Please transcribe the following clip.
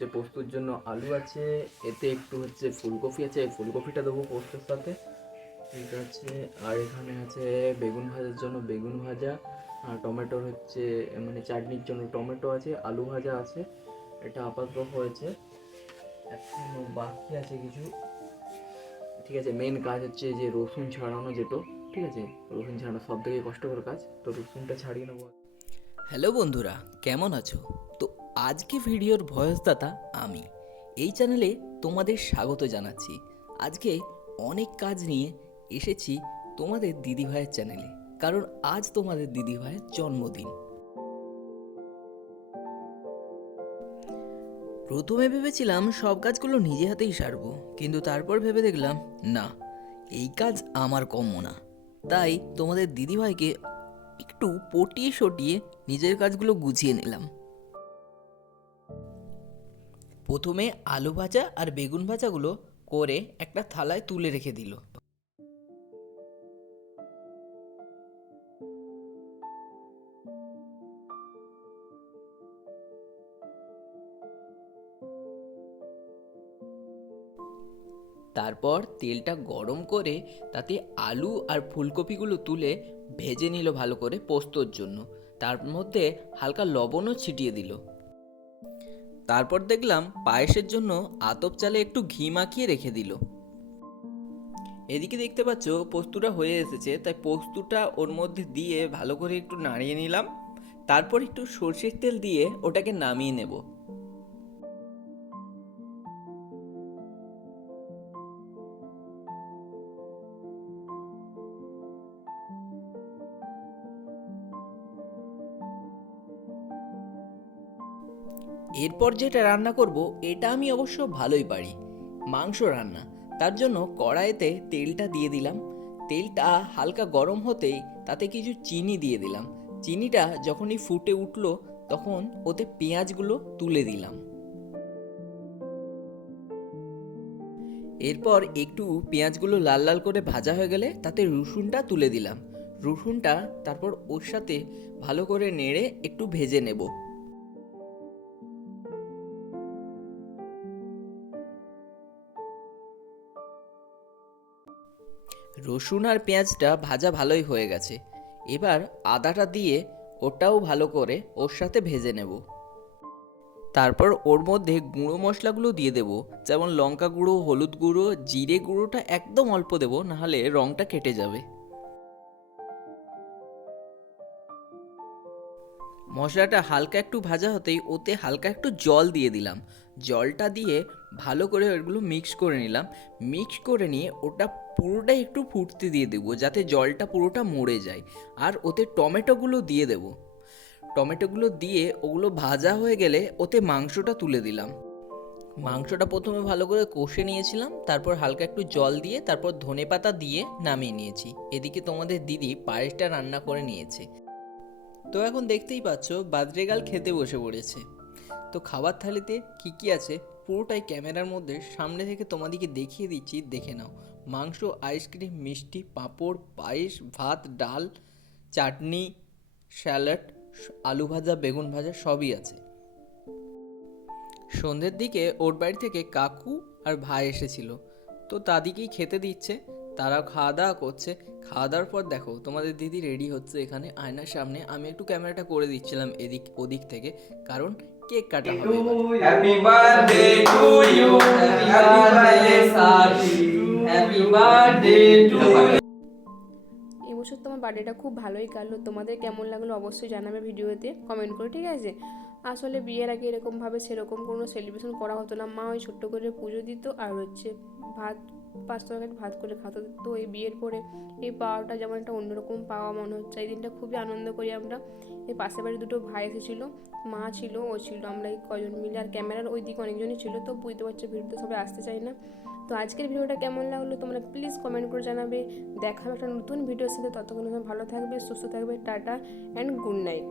যে পোস্তর জন্য আলু আছে, এতে একটু হচ্ছে ফুলকপি আছে, ফুলকপিটা দেবো পোস্তর সাথে, ঠিক আছে। আর এখানে আছে বেগুন ভাজার জন্য বেগুন ভাজা, আর টমেটোর হচ্ছে মানে চাটনির জন্য টমেটো আছে, আলু ভাজা আছে। এটা আপাতত হয়েছে, এখনো বাকি আছে কিছু, ঠিক আছে। মেন কাজ হচ্ছে যে রসুন ছাড়ানো, যেটা ঠিক আছে, রসুন ছাড়ানো সব থেকে কষ্টকর কাজ, তো রসুনটা ছাড়িয়ে নেবো। হ্যালো বন্ধুরা, কেমন আছো? তো আজকে ভিডিওর ভয়েসদাতা আমি। এই চ্যানেলে তোমাদের স্বাগত জানাচ্ছি। আজকে অনেক কাজ নিয়ে এসেছি তোমাদের দিদিভাইয়ের চ্যানেলে, কারণ আজ তোমাদের দিদিভাইয়ের জন্মদিন। প্রথমে ভেবেছিলাম সব কাজগুলো নিজে হাতেই সারবো, কিন্তু তারপর ভেবে দেখলাম না, এই কাজ আমার কম্য না। তাই তোমাদের দিদিভাইকে একটু পটিয়ে সটিয়ে নিজের কাজগুলো গুছিয়ে নিলাম। প্রথমে আলু ভাজা আর বেগুন ভাজাগুলো করে একটা থালায় তুলে রেখে দিল। তারপর তেলটা গরম করে তাতে আলু আর ফুলকপিগুলো তুলে ভেজে নিল ভালো করে পোস্তর জন্য। তার মধ্যে হালকা লবণও ছিটিয়ে দিল। তারপর দেখলাম পায়েসের জন্য আতপ চালে একটু ঘি মাখিয়ে রেখে দিল। এদিকে দেখতে পাচ্ছ পোস্তটা হয়ে এসেছে, তাই পোস্তটা ওর মধ্যে দিয়ে ভালো করে একটু নাড়িয়ে নিলাম। তারপর একটু সর্ষের তেল দিয়ে ওটাকে নামিয়ে নেব। এরপর যেটা রান্না করব, এটা আমি অবশ্য ভালোই পারি, মাংস রান্না। তার জন্য কড়াইতে তেলটা দিয়ে দিলাম। তেলটা হালকা গরম হতেই তাতে কিছু চিনি দিয়ে দিলাম। চিনিটা যখনই ফুটে উঠলো, তখন ওতে পেঁয়াজগুলো তুলে দিলাম। এরপর একটু পেঁয়াজগুলো লাল লাল করে ভাজা হয়ে গেলে তাতে রসুনটা তুলে দিলাম। রসুনটা তারপর ওর সাথে ভালো করে নেড়ে একটু ভেজে নেব। রসুন আর পেঁয়াজটা ভাজা ভালোই হয়ে গেছে। এবার আদাটা দিয়ে ওটাও ভালো করে ওর সাথে ভেজে নেব। তারপর ওর মধ্যে গুঁড়ো মশলাগুলো দিয়ে দেবো, যেমন লঙ্কা গুঁড়ো, হলুদ গুঁড়ো, জিরে গুঁড়োটা একদম অল্প দেবো, নাহলে রঙটা কেটে যাবে। মশলাটা হালকা একটু ভাজা হতেই ওতে হালকা একটু জল দিয়ে দিলাম। জলটা দিয়ে ভালো করে ওগুলো মিক্স করে নিলাম। মিক্স করে নিয়ে ওটা পুরোটাই একটু ফুটতে দিয়ে দেবো, যাতে জলটা পুরোটা মরে যায়। আর ওতে টমেটোগুলো দিয়ে দেবো। টমেটোগুলো দিয়ে ওগুলো ভাজা হয়ে গেলে ওতে মাংসটা তুলে দিলাম। মাংসটা প্রথমে ভালো করে কষে নিয়েছিলাম, তারপর হালকা একটু জল দিয়ে তারপর ধনেপাতা দিয়ে নামিয়ে নিয়েছি। এদিকে তোমাদের দিদি পায়েসটা রান্না করে নিয়েছে। তো এখন দেখতেই পাচ্ছ বাদরেগাল খেতে বসে পড়েছে। তো খাবার থালিতে কি কি আছে পুরোটাই ক্যামেরার মধ্যে সামনে থেকে তোমাদেরকে দেখিয়ে দিচ্ছি, দেখে নাও। মাংস, আইসক্রিম, মিষ্টি, পাঁপড়, পায়েস, ভাত, ডাল, চাটনি, স্যালাড, আলু ভাজা, বেগুন ভাজা সবই আছে। সন্ধ্যের দিকে ওর বাড়ি থেকে কাকু আর ভাই এসেছিল, তো তাদেরকেই খেতে দিচ্ছে। তারাও খাওয়া দাওয়া করছে। খাওয়া দাওয়ার পর দেখো তোমাদের দিদি রেডি হচ্ছে এখানে আয়নার সামনে। আমি একটু ক্যামেরাটা করে দিচ্ছিলাম এদিক ওদিক থেকে, কারণ কেক কাটা হবে এবার। Happy birthday to you, happy birthday Sathi, happy birthday to you. এবছর তোমার বার্থডেটা খুব ভালোই কাটলো। তোমাদের কেমন লাগলো অবশ্যই জানাবে ভিডিওতে কমেন্ট করে, ঠিক আছে। আসলে বিয়ের আগে এরকমভাবে সেরকম কোনো সেলিব্রেশন করা হতো না। মা ওই ছোট্ট করে পুজো দিত আর হচ্ছে ভাত, 5 তরকারি ভাত করে খাতো। তো এই বিয়ের পরে এই পাওয়াটা যেমন একটা অন্যরকম পাওয়া মনে হচ্ছে। এই দিনটা খুবই আনন্দ করি আমরা। এই পাশের বাড়ি দুটো ভাই এসেছিলো, মা ছিল, ও ছিল, আমরা এই কজন মিলে। আর ক্যামেরার ওই দিকে অনেকজনই ছিল, তো বুঝতে পারছো ভিডিওতে সবাই আসতে চাই না। তো আজকের ভিডিওটা কেমন লাগলো তোমরা প্লিজ কমেন্ট করে জানাবে। দেখা হবে একটা নতুন ভিডিওর সাথে। ততক্ষণ ভালো থাকবে, সুস্থ থাকবে। Tata and good night.